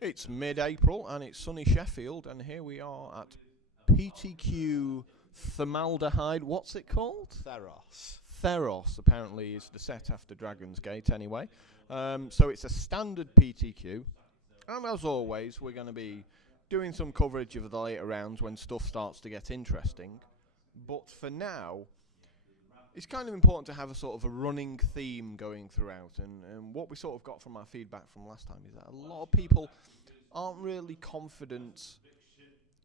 It's mid-April and it's sunny Sheffield, and here we are at PTQ Formaldehyde. What's it called? Theros. Theros, apparently, is the set after Dragon's Gate anyway. So it's a standard PTQ. And as always, we're going to be doing some coverage of the later rounds when stuff starts to get interesting. But for now, it's kind of important to have a sort of a running theme going throughout. And what we sort of got from our feedback from last time is that a lot of people aren't really confident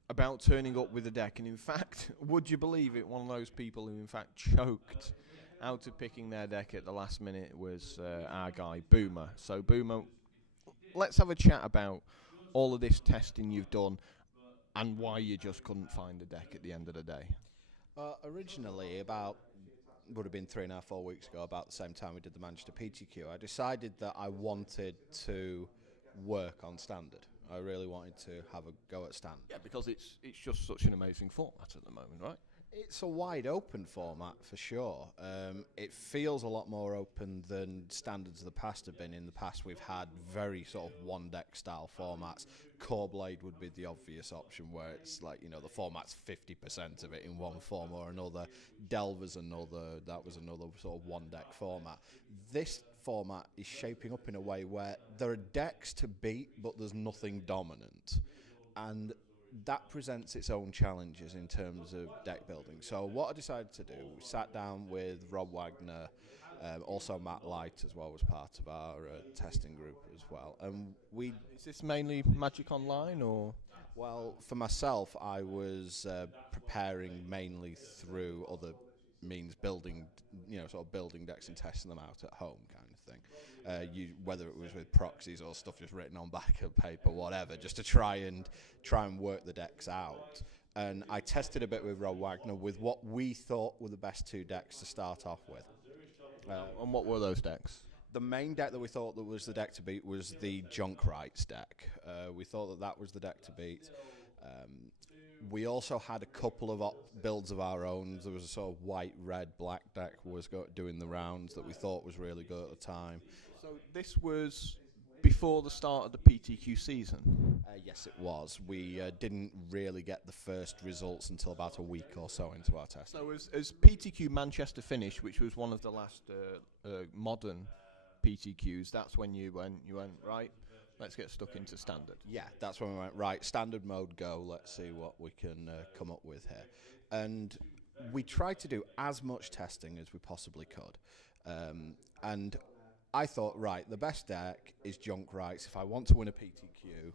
about turning up with a deck. And in fact, would you believe it, one of those people who in fact choked out of picking their deck at the last minute was our guy, Boomer. So Boomer, let's have a chat about all of this testing you've done and why you just couldn't find a deck at the end of the day. Originally, would have been 3.5, 4 weeks ago, about the same time we did the Manchester PTQ, I decided that I wanted to work on standard. I really wanted to have a go at standard. Yeah, because it's just such an amazing format at the moment, right? It's a wide open format for sure. It feels a lot more open than standards of the past have been. In the past, we've had very sort of one deck style formats. Core Blade would be the obvious option, where it's like, the format's 50% of it in one form or another. Delver's another. That was another sort of one deck format. This format is shaping up in a way where there are decks to beat, but there's nothing dominant, and that presents its own challenges in terms of deck building. So what I decided to do, we sat down with Rob Wagner, also Matt Light as well was part of our testing group as well. And Is this mainly Magic Online or? Well, for myself, I was preparing mainly through other means, building decks and testing them out at home kind of thing. Whether it was with proxies or stuff just written on back of paper, whatever, just to try and work the decks out. And I tested a bit with Rob Wagner with what we thought were the best two decks to start off with. And what were those decks? The main deck that we thought that was the deck to beat was the Junk Rights deck. We thought that was the deck to beat. We also had a couple of builds of our own. There was a sort of white, red, black deck was doing the rounds that we thought was really good at the time. So this was before the start of the PTQ season? Yes, it was. We didn't really get the first results until about a week or so into our test. So as PTQ Manchester finished, which was one of the last modern PTQs, that's when you went, right, let's get stuck into standard. Yeah, that's when we went, right, standard mode, go, let's see what we can come up with here. And we tried to do as much testing as we possibly could. And I thought, right, the best deck is Junk Rights. If I want to win a PTQ,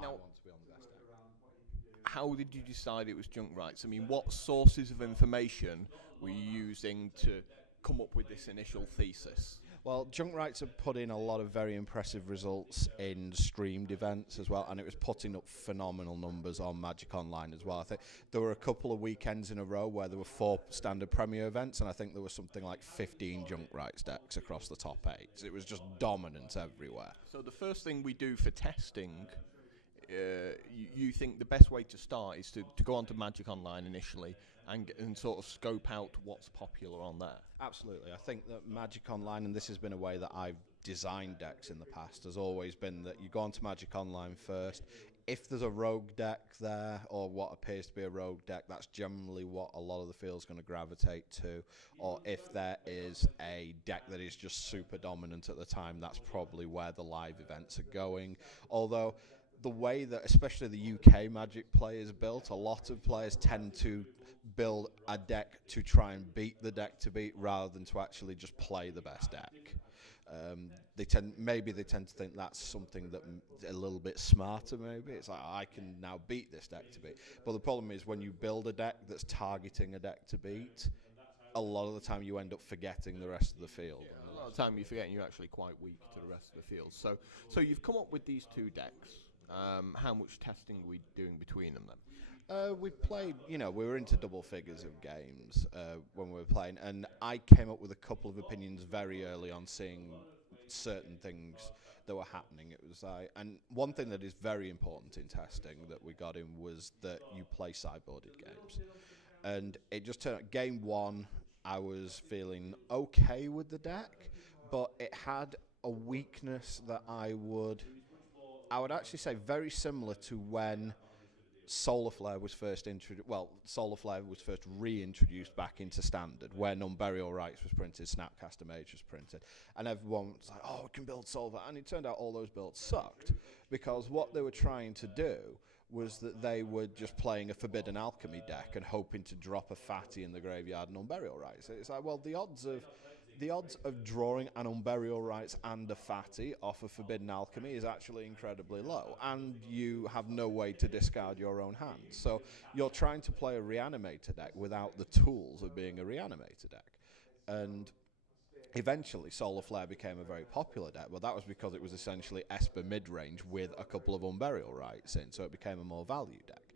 I want to be on the best deck. How did you decide it was Junk Rights? I mean, what sources of information were you using to come up with this initial thesis? Well, Junk Rights have put in a lot of very impressive results in streamed events as well, and it was putting up phenomenal numbers on Magic Online as well. I think there were a couple of weekends in a row where there were 4 standard Premier events, and I think there was something like 15 Junk Rights decks across the top 8. It was just dominant everywhere. So the first thing we do for testing, you think the best way to start is to go onto Magic Online initially and sort of scope out what's popular on there? Absolutely. I think that Magic Online, and this has been a way that I've designed decks in the past, has always been that you go onto Magic Online first. If there's a rogue deck there, or what appears to be a rogue deck, that's generally what a lot of the field's going to gravitate to. Or if there is a deck that is just super dominant at the time, that's probably where the live events are going. Although the way that especially the UK Magic players built, a lot of players tend to build a deck to try and beat the deck to beat rather than to actually just play the best deck. They tend to think that's something that a little bit smarter. Maybe it's like, I can now beat this deck to beat. But the problem is when you build a deck that's targeting a deck to beat, a lot of the time you end up forgetting the rest of the field. Yeah, a lot of the time you're forgetting you're actually quite weak to the rest of the field. So you've come up with these 2 decks. How much testing are we doing between them then? We played, we were into double figures of games when we were playing, and I came up with a couple of opinions very early on, seeing certain things that were happening. It was and one thing that is very important in testing that we got in was that you play sideboarded games, and it just turned out game 1, I was feeling okay with the deck, but it had a weakness that I I would actually say very similar to when Solar Flare was first introduced. Well, Solar Flare was first reintroduced back into Standard, where Unburial Rites was printed, Snapcaster Mage was printed, and everyone was like, "Oh, we can build Solar," and it turned out all those builds sucked, because what they were trying to do was that they were just playing a Forbidden Alchemy deck and hoping to drop a fatty in the graveyard and Unburial Rites. It's like, well, the odds of drawing an Unburial Rites and a fatty off of Forbidden Alchemy is actually incredibly low, and you have no way to discard your own hand. So you're trying to play a Reanimator deck without the tools of being a Reanimator deck. And eventually Solar Flare became a very popular deck, but that was because it was essentially Esper mid-range with a couple of Unburial Rites in, so it became a more value deck.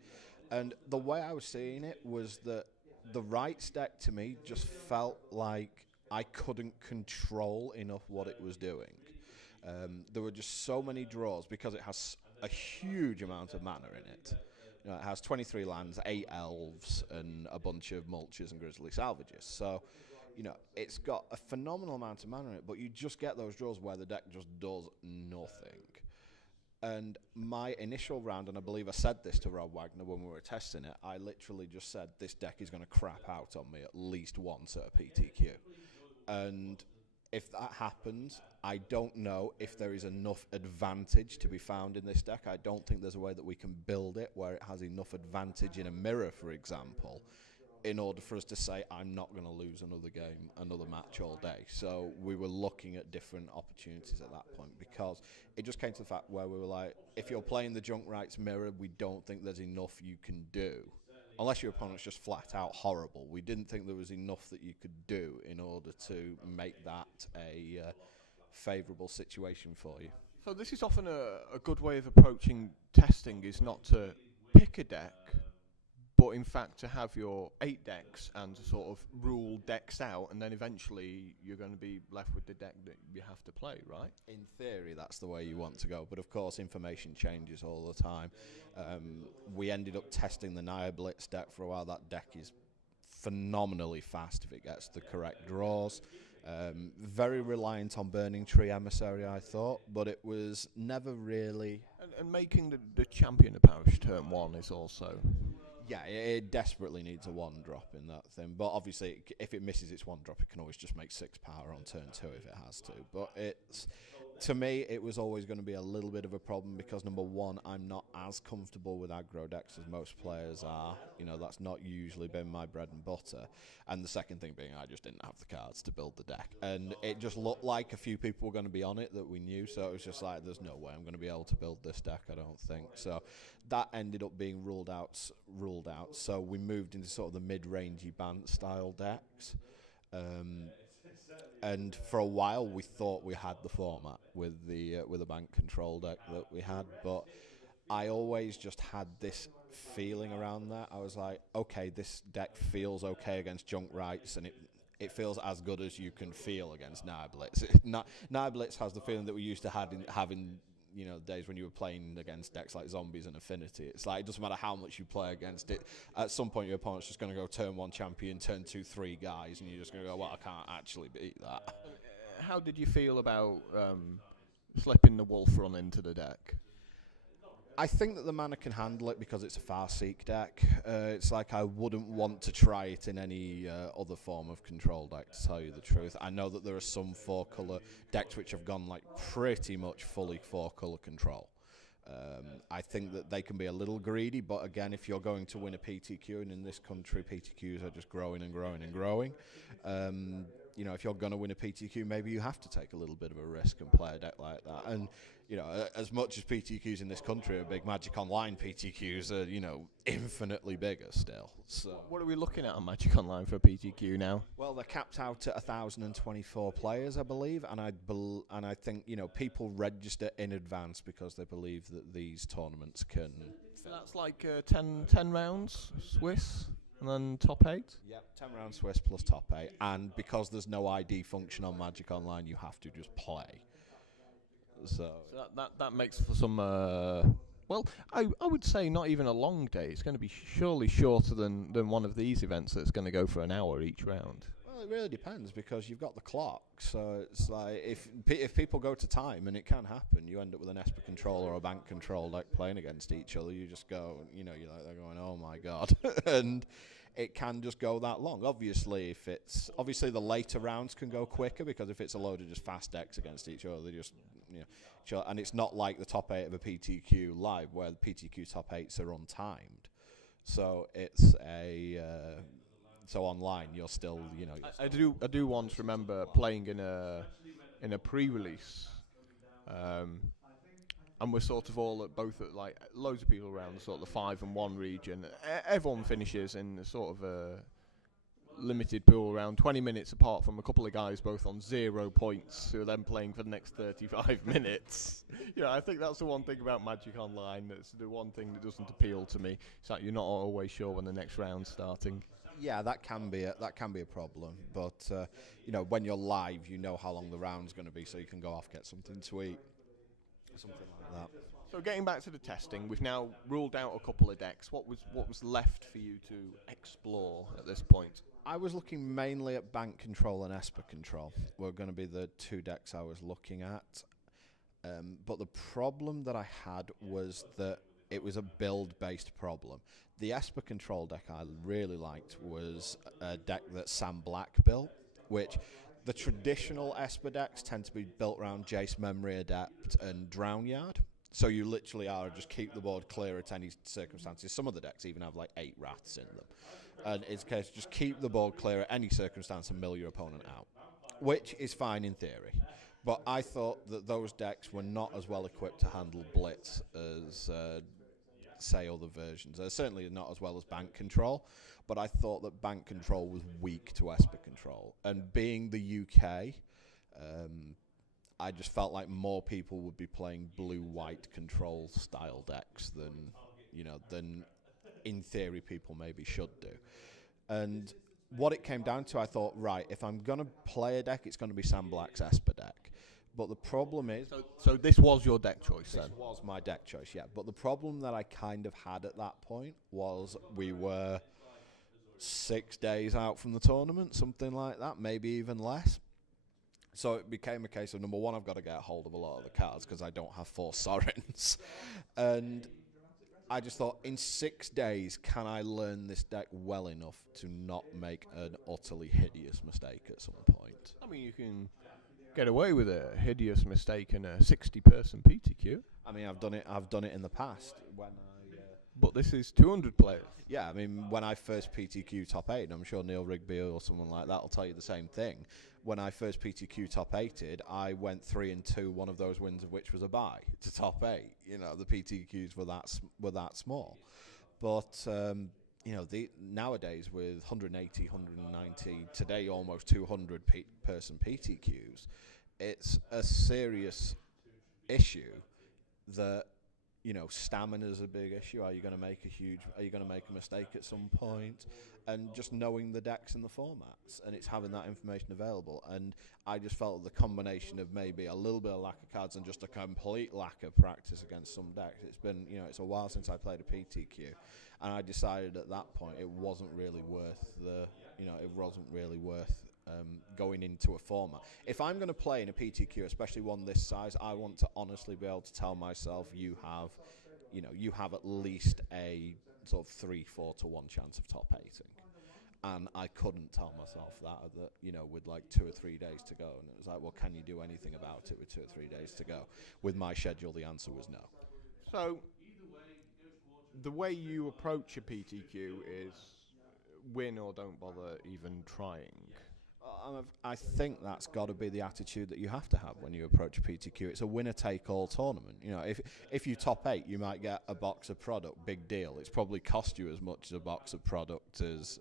And the way I was seeing it was that the Rites deck to me just felt like I couldn't control enough what it was doing. There were just so many draws because it has a huge amount of mana in it. You know, it has 23 lands, 8 elves, and a bunch of mulches and grizzly salvages. So, you know, it's got a phenomenal amount of mana in it, but you just get those draws where the deck just does nothing. And my initial round, and I believe I said this to Rob Wagner when we were testing it, I literally just said, this deck is going to crap out on me at least once at a PTQ. And if that happens, I don't know if there is enough advantage to be found in this deck. I don't think there's a way that we can build it where it has enough advantage in a mirror, for example, in order for us to say, I'm not going to lose another game, another match all day. So we were looking at different opportunities at that point, because it just came to the fact where we were like, if you're playing the Junk Rights mirror, we don't think there's enough you can do. Unless your opponent's just flat out horrible. We didn't think there was enough that you could do in order to make that a favourable situation for you. So this is often a good way of approaching testing, is not to pick a deck, but in fact to have your 8 decks and to sort of rule decks out, and then eventually you're going to be left with the deck that you have to play, right? In theory, that's the way you want to go, but of course information changes all the time. We ended up testing the Naya Blitz deck for a while. That deck is phenomenally fast if it gets the correct draws. Very reliant on Burning Tree Emissary, I thought, but it was never really... And making the champion of parish turn 1 is also... Yeah, it desperately needs a 1-drop in that thing. But obviously, if it misses its 1-drop, it can always just make 6 power on turn 2 if it has to. But it's, to me, it was always going to be a little bit of a problem because, number one, I'm not as comfortable with aggro decks as most players are. You know, that's not usually been my bread and butter. And the second thing being, I just didn't have the cards to build the deck. And it just looked like a few people were going to be on it that we knew. So it was just like, there's no way I'm going to be able to build this deck, I don't think. So that ended up being ruled out. So we moved into sort of the mid-rangey Bant style decks. And for a while we thought we had the format with the Bant control deck that we had, but I always just had this feeling around that. I was like, okay, this deck feels okay against Junk Rights, and it feels as good as you can feel against Naya Blitz. Naya Blitz has the feeling that we used to have in you know, days when you were playing against decks like Zombies and Affinity. It's like, it doesn't matter how much you play against it, at some point your opponent's just going to go turn 1 champion, turn 2 3 guys, and you're just going to go, well, I can't actually beat that. How did you feel about slipping the Wolf Run into the deck? I think that the mana can handle it because it's a Farseek deck. It's like I wouldn't want to try it in any other form of control deck, to tell you the truth. I know that there are some 4-colour decks which have gone like pretty much fully 4-colour control. I think that they can be a little greedy, but again, if you're going to win a PTQ, and in this country PTQs are just growing and growing and growing, you know, if you're going to win a PTQ, maybe you have to take a little bit of a risk and play a deck like that. And you know, as much as PTQs in this country are big, Magic Online PTQs are, you know, infinitely bigger still. So what are we looking at on Magic Online for PTQ now? Well, they're capped out at 1,024 players, I believe, and I think, you know, people register in advance because they believe that these tournaments can. So that's like 10 rounds Swiss. And then top 8? Yep, 10 round Swiss plus top 8. And because there's no ID function on Magic Online, you have to just play. So that makes for some, well, I would say not even a long day. It's going to be surely shorter than one of these events that's going to go for an hour each round. Well, Well, it really depends because you've got the clock. So it's like if people go to time, and it can happen, you end up with an Esper control or a bank control like playing against each other. You just go, you're like they're going, oh my god, and it can just go that long. Obviously, the later rounds can go quicker because if it's a load of just fast decks against each other, they just and it's not like the top 8 of a PTQ live where the PTQ top 8s are untimed. So it's so online you're still I do once remember playing in a pre-release, and we're sort of all at like loads of people around sort of the 5 and 1 region. Everyone finishes in sort of a limited pool around 20 minutes apart from a couple of guys both on 0 points who are then playing for the next 35 minutes. I think that's the one thing about Magic Online. That's the one thing that doesn't appeal to me. It's like you're not always sure when the next round's starting. Yeah, that can be a problem. But when you're live, you know how long the round's going to be, so you can go off, get something to eat, something like that. So getting back to the testing, we've now ruled out a couple of decks. What was left for you to explore at this point? I was looking mainly at Bank Control and Esper Control. Were going to be the 2 decks I was looking at. But the problem that I had was that it was a build-based problem. The Esper Control deck I really liked was a deck that Sam Black built, which the traditional Esper decks tend to be built around Jace Memory Adept and Drownyard. So you literally are just keep the board clear at any circumstances. Some of the decks even have like 8 Wraths in them. And it's a case just keep the board clear at any circumstance and mill your opponent out, which is fine in theory. But I thought that those decks were not as well equipped to handle Blitz as, say, other versions. Certainly not as well as Bank Control, but I thought that Bank Control was weak to Esper Control. And being the UK, I just felt like more people would be playing blue-white control style decks than in theory people maybe should do. And what it came down to, I thought, right, if I'm going to play a deck, it's going to be Sam Black's Esper deck. But the problem is... So this was your deck choice then? This was my deck choice, yeah. But the problem that I kind of had at that point was we were 6 days out from the tournament, something like that, maybe even less. So it became a case of, number one, I've got to get a hold of a lot of the cards because I don't have 4 Sorens. And I just thought, in 6 days, can I learn this deck well enough to not make an utterly hideous mistake at some point? I mean, you can get away with a hideous mistake in a 60-person PTQ. I mean, I've done it in the past when but this is 200 players. Yeah, I mean, when I first PTQ top 8, and I'm sure Neil Rigby or someone like that will tell you the same thing. When I first PTQ top 8'd, I went 3-2, one of those wins of which was a bye to top 8. The PTQs were that small. But nowadays with 180, 190, today almost 200 person PTQs, it's a serious issue that stamina's a big issue. Are you going to make a mistake at some point? And just knowing the decks and the formats, and it's having that information available. And I just felt the combination of maybe a little bit of lack of cards and just a complete lack of practice against some decks. It's been, it's a while since I played a PTQ, and I decided at that point it wasn't really worth going into a format. If I'm going to play in a PTQ, especially one this size, I want to honestly be able to tell myself you have at least a sort of 3-4 to 1 chance of top 8ing. And I couldn't tell myself that with like 2 or 3 days to go. And it was like, well, can you do anything about it with 2 or 3 days to go? With my schedule, the answer was no. So the way you approach a PTQ is win or don't bother even trying. I think that's got to be the attitude that you have to have when you approach a PTQ. It's a winner-take-all tournament. If you top 8, you might get a box of product. Big deal. It's probably cost you as much as a box of product as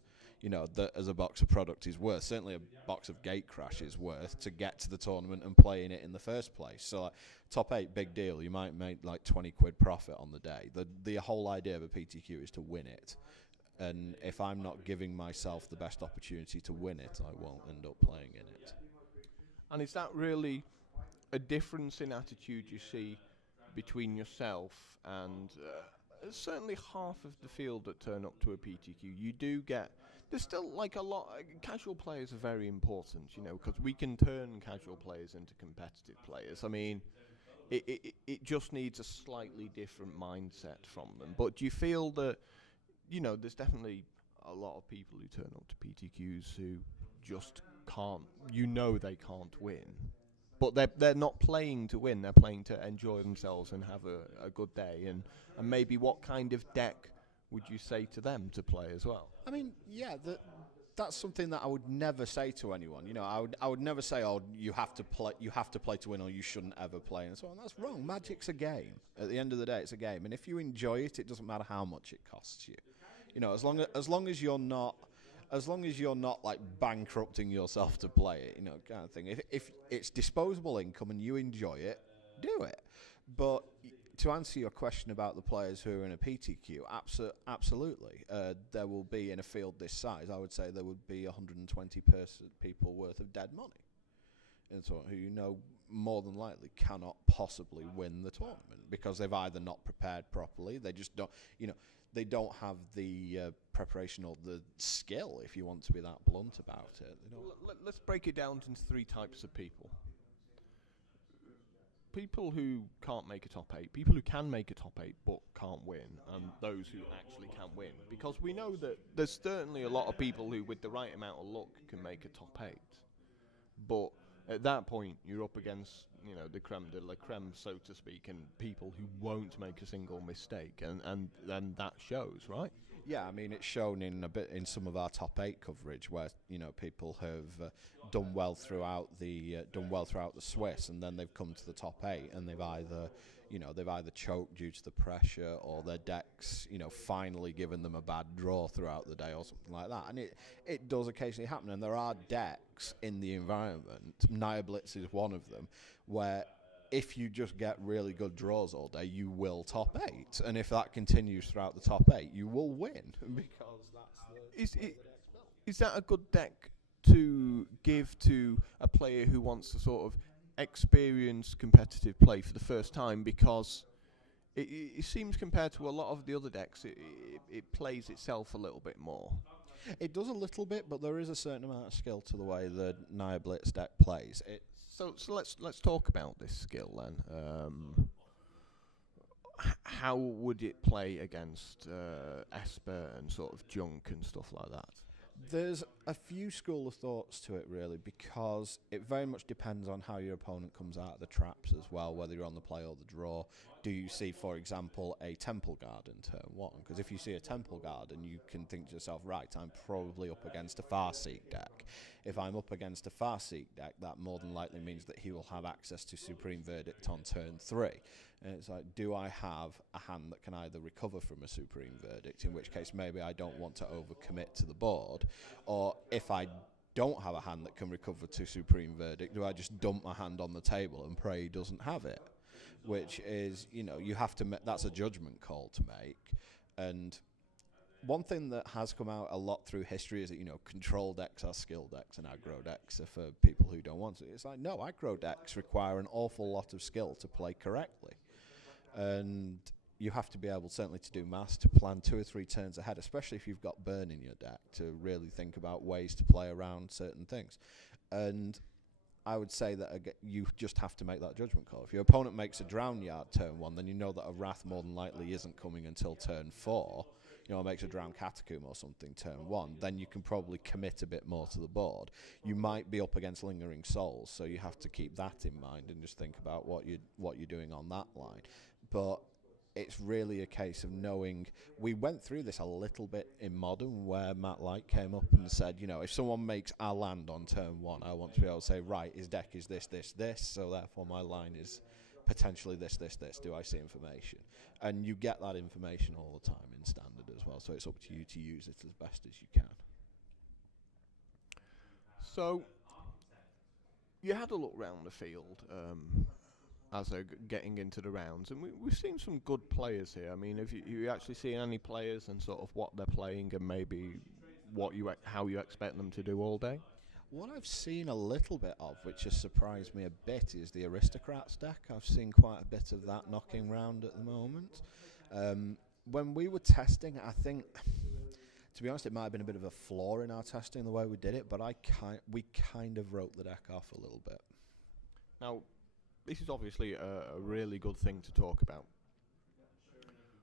as a box of product is worth. Certainly, a box of Gate Crash is worth to get to the tournament and play in it in the first place. So, like, top 8, big deal. You might make like 20 quid profit on the day. The whole idea of a PTQ is to win it. And if I'm not giving myself the best opportunity to win it, I won't end up playing in it. And is that really a difference in attitude you see between yourself and certainly half of the field that turn up to a PTQ? You do get there's still like a lot. Casual players are very important, you know, because we can turn casual players into competitive players. I mean, it just needs a slightly different mindset from them. But do you feel that, you know, there's definitely a lot of people who turn up to PTQs who just can't, you know, they can't win. But they're not playing to win, they're playing to enjoy themselves and have a good day. And maybe what kind of deck would you say to them to play as well? I mean, yeah, that's something that I would never say to anyone. You know, I would never say, oh, you have to play to win, or you shouldn't ever play, and so on. That's wrong. Magic's a game. At the end of the day, it's a game, and if you enjoy it, it doesn't matter how much it costs you. You know, as long as you're not like bankrupting yourself to play it, you know, kind of thing. If it's disposable income and you enjoy it, do it. But to answer your question about the players who are in a PTQ, absolutely. There will be, in a field this size, I would say there would be 120 people worth of dead money. And so who, you know, more than likely cannot possibly win the tournament because they've either not prepared properly, they just don't, you know, they don't have the preparation or the skill, if you want to be that blunt about it. Let's break it down into three types of people. People who can't make a top 8, people who can make a top 8 but can't win, and those who actually can win. Because we know that there's certainly a lot of people who, with the right amount of luck, can make a top 8. But at that point, you're up against, you know, the creme de la creme, so to speak, and people who won't make a single mistake, and then that shows, right? Yeah, I mean, it's shown in some of our top 8 coverage where, you know, people have done well throughout the Swiss, and then they've come to the top 8 and they've either choked due to the pressure, or their decks, you know, finally given them a bad draw throughout the day or something like that. And it does occasionally happen, and there are decks in the environment. Naya Blitz is one of them, where if you just get really good draws all day, you will top 8, and if that continues throughout the top 8, you will win because that's is that a good deck to give to a player who wants to sort of experience competitive play for the first time? Because it seems, compared to a lot of the other decks, it plays itself a little bit more. It does a little bit, but there is a certain amount of skill to the way the Naya Blitz deck plays. So let's talk about this skill then. How would it play against Esper and sort of Junk and stuff like that? There's a few school of thoughts to it, really, because it very much depends on how your opponent comes out of the traps as well, whether you're on the play or the draw. Do you see, for example, a Temple Garden turn 1? Because if you see a Temple Garden, you can think to yourself, right, I'm probably up against a Farseek deck. If I'm up against a Farseek deck, that more than likely means that he will have access to Supreme Verdict on turn 3. And it's like, do I have a hand that can either recover from a Supreme Verdict, in which case maybe I don't want to overcommit to the board, or if I don't have a hand that can recover to Supreme Verdict, do I just dump my hand on the table and pray he doesn't have it? Which is, you know, you have to that's a judgment call to make. And one thing that has come out a lot through history is that, you know, control decks are skill decks and aggro decks are for people who don't want it. It's like, no, aggro decks require an awful lot of skill to play correctly. And you have to be able, certainly, to do maths, to plan 2 or 3 turns ahead, especially if you've got burn in your deck, to really think about ways to play around certain things. And I would say that you just have to make that judgment call. If your opponent makes a Drown Yard turn 1, then you know that a Wrath more than likely isn't coming until turn 4. You know, makes a Drown Catacomb or something turn 1, then you can probably commit a bit more to the board. You might be up against Lingering Souls, so you have to keep that in mind and just think about what you're doing on that line. But it's really a case of knowing. We went through this a little bit in Modern, where Matt Light came up and said, you know, if someone makes a land on turn 1, I want to be able to say, right, his deck is this, so therefore my line is potentially this. Do I see information? And you get that information all the time in Standard as well, so it's up to you to use it as best as you can. So, you had a look round the field as they're getting into the rounds, and we've seen some good players here. I mean, have you actually seen any players and sort of what they're playing, and maybe how you expect them to do all day? What I've seen a little bit of, which has surprised me a bit, is the Aristocrats deck. I've seen quite a bit of that knocking round at the moment. When we were testing, I think, to be honest, it might have been a bit of a flaw in our testing the way we did it, but we kind of wrote the deck off a little bit. Now, this is obviously a really good thing to talk about.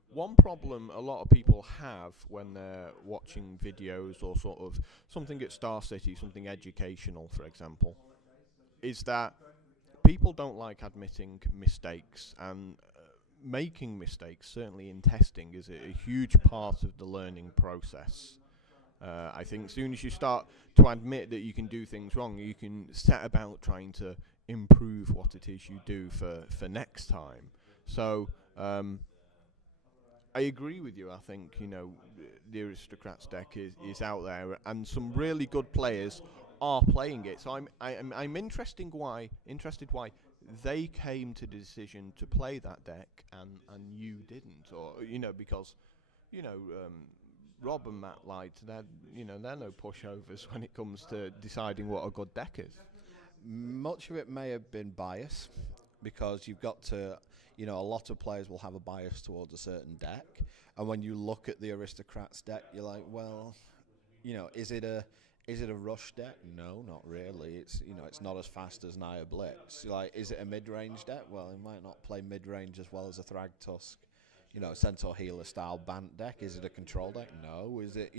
One problem a lot of people have when they're watching videos or sort of something at Star City, something educational, for example, is that people don't like admitting mistakes, and making mistakes, certainly in testing, is a huge part of the learning process. I think as soon as you start to admit that you can do things wrong, you can set about trying to improve what it is you do for next time. So I agree with you. I think, the Aristocrats deck is out there, and some really good players are playing it. So I'm interested why they came to the decision to play that deck and you didn't, or because Rob and Matt lied. They're no pushovers when it comes to deciding what a good deck is. Much of it may have been bias, because you've got to, a lot of players will have a bias towards a certain deck, and when you look at the Aristocrats deck, you're like, well, is it a rush deck? No, not really. It's not as fast as Naya Blitz. Is it a mid-range deck? Well, it might not play mid-range as well as a Thragtusk, Centaur Healer style Bant deck. Is it a control deck? No. Is it,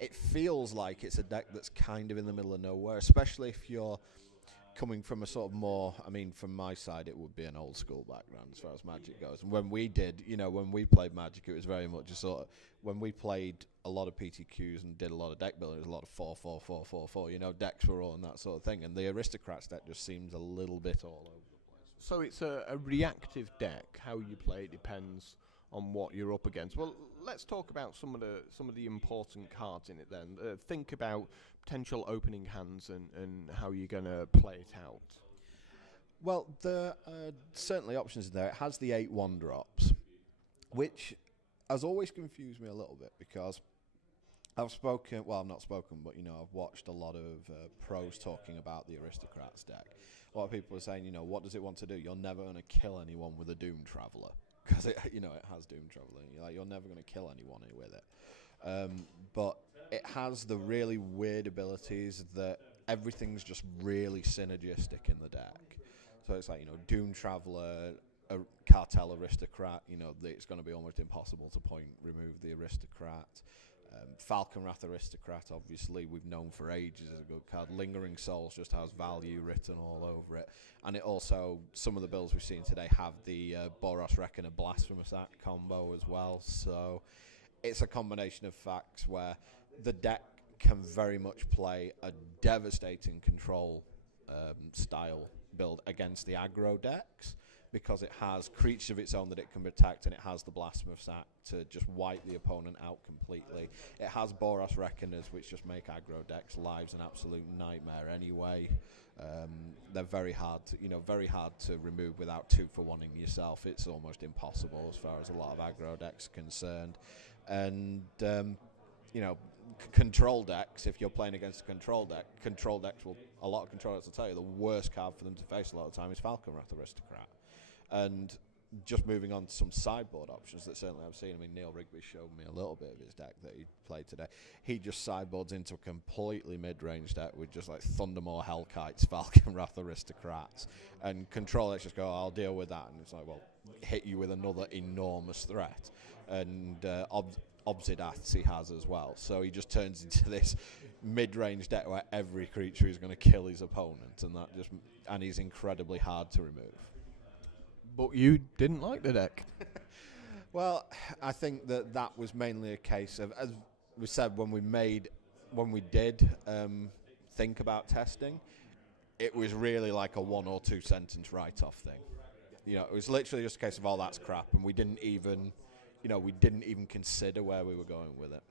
it feels like it's a deck that's kind of in the middle of nowhere, especially if you're coming from a sort of more, from my side, it would be an old school background as far as Magic goes. And when we played Magic, it was very much a sort of, when we played a lot of PTQs and did a lot of deck building, it was a lot of 4-4-4-4-4, decks were all and that sort of thing. And the Aristocrats deck just seems a little bit all over the place. So it's a reactive deck. How you play it depends on what you're up against. Well, let's talk about some of the important cards in it then. Think about potential opening hands and how you're going to play it out. Well, there are certainly options in there. It has the 8 1-drops, which has always confused me a little bit, because I've watched a lot of pros talking about the Aristocrats deck. A lot of people are saying, what does it want to do? You're never going to kill anyone with a Doom Traveller, because it has Doom Traveller. You're never going to kill anyone with it. But it has the really weird abilities that everything's just really synergistic in the deck. So it's like, Doom Traveller, a Cartel Aristocrat, it's going to be almost impossible to remove the Aristocrat. Falconwrath Aristocrat, obviously, we've known for ages as a good card. Lingering Souls just has value written all over it. And it also, some of the builds we've seen today have the Boros Reckoner Blasphemous Act combo as well. So it's a combination of facts where the deck can very much play a devastating control style build against the aggro decks, because it has creatures of its own that it can protect, and it has the Blasphemous Act to just wipe the opponent out completely. It has Boros Reckoners, which just make aggro decks' lives an absolute nightmare anyway. They're very hard to remove without 2-for-1ing yourself. It's almost impossible as far as a lot of aggro decks are concerned. And control decks, if you're playing against a control decks will, a lot of control decks will tell you the worst card for them to face a lot of the time is Falconwrath Aristocrat. And just moving on to some sideboard options that certainly I've seen. Neil Rigby showed me a little bit of his deck that he played today. He just sideboards into a completely mid-range deck with just like Thundermaw Hellkites, Falconwrath Aristocrats, and control decks just go, I'll deal with that. And it's like, well, hit you with another enormous threat. And Obsidaths he has as well. So he just turns into this mid-range deck where every creature is going to kill his opponent, and he's incredibly hard to remove. But you didn't like the deck. Well, I think that was mainly a case of, as we said, when we did think about testing, it was really like a 1 or 2 sentence write-off thing. It was literally just a case of, oh, that's crap, and we didn't even consider where we were going with it.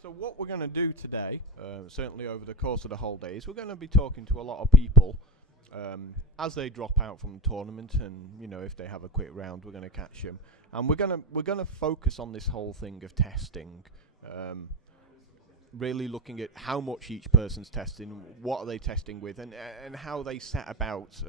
So what we're going to do today, certainly over the course of the whole day, is we're going to be talking to a lot of people as they drop out from the tournament, and if they have a quick round, we're going to catch them, and we're going to focus on this whole thing of testing, really looking at how much each person's testing, what are they testing with, and how they set about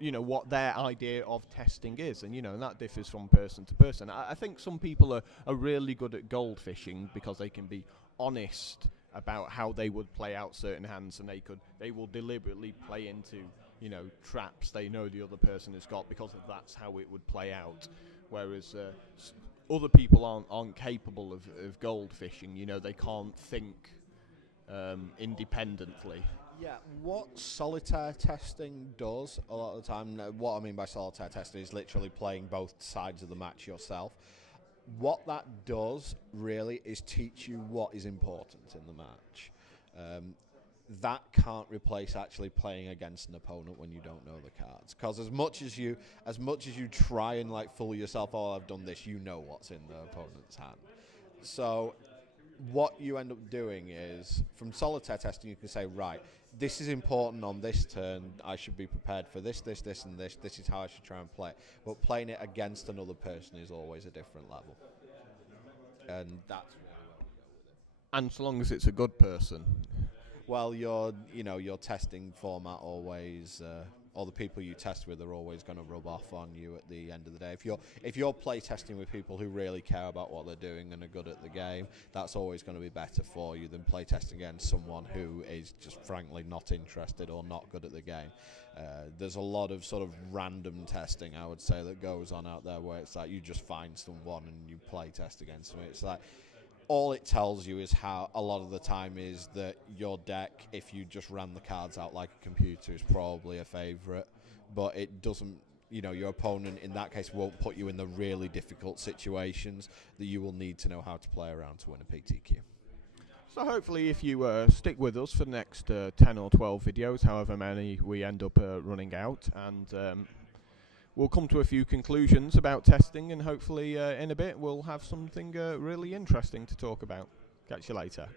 what their idea of testing is, and that differs from person to person. I think some people are really good at gold fishing because they can be honest about how they would play out certain hands, and they will deliberately play into traps they know the other person has got because that's how it would play out. Whereas other people aren't capable of gold fishing. They can't think independently. Yeah, what solitaire testing does a lot of the time, what I mean by solitaire testing is literally playing both sides of the match yourself. What that does really is teach you what is important in the match. That can't replace actually playing against an opponent when you don't know the cards. Because as much as you try and fool yourself, oh, I've done this, you know what's in the opponent's hand. So what you end up doing is, from solitaire testing, you can say, right, this is important on this turn, I should be prepared for this, this, and this is how I should try and play it. But playing it against another person is always a different level. And that's really where we go with it. And so long as it's a good person. Well, your testing format always, or the people you test with are always going to rub off on you at the end of the day. If you're play testing with people who really care about what they're doing and are good at the game, that's always going to be better for you than play testing against someone who is just frankly not interested or not good at the game. There's a lot of sort of random testing, I would say, that goes on out there where it's like you just find someone and you play test against them. It's like all it tells you is how a lot of the time is that your deck, if you just ran the cards out like a computer, is probably a favourite, but it doesn't, your opponent in that case won't put you in the really difficult situations that you will need to know how to play around to win a PTQ. So hopefully if you stick with us for the next 10 or 12 videos, however many we end up running out, and we'll come to a few conclusions about testing, and hopefully in a bit we'll have something really interesting to talk about. Catch you later.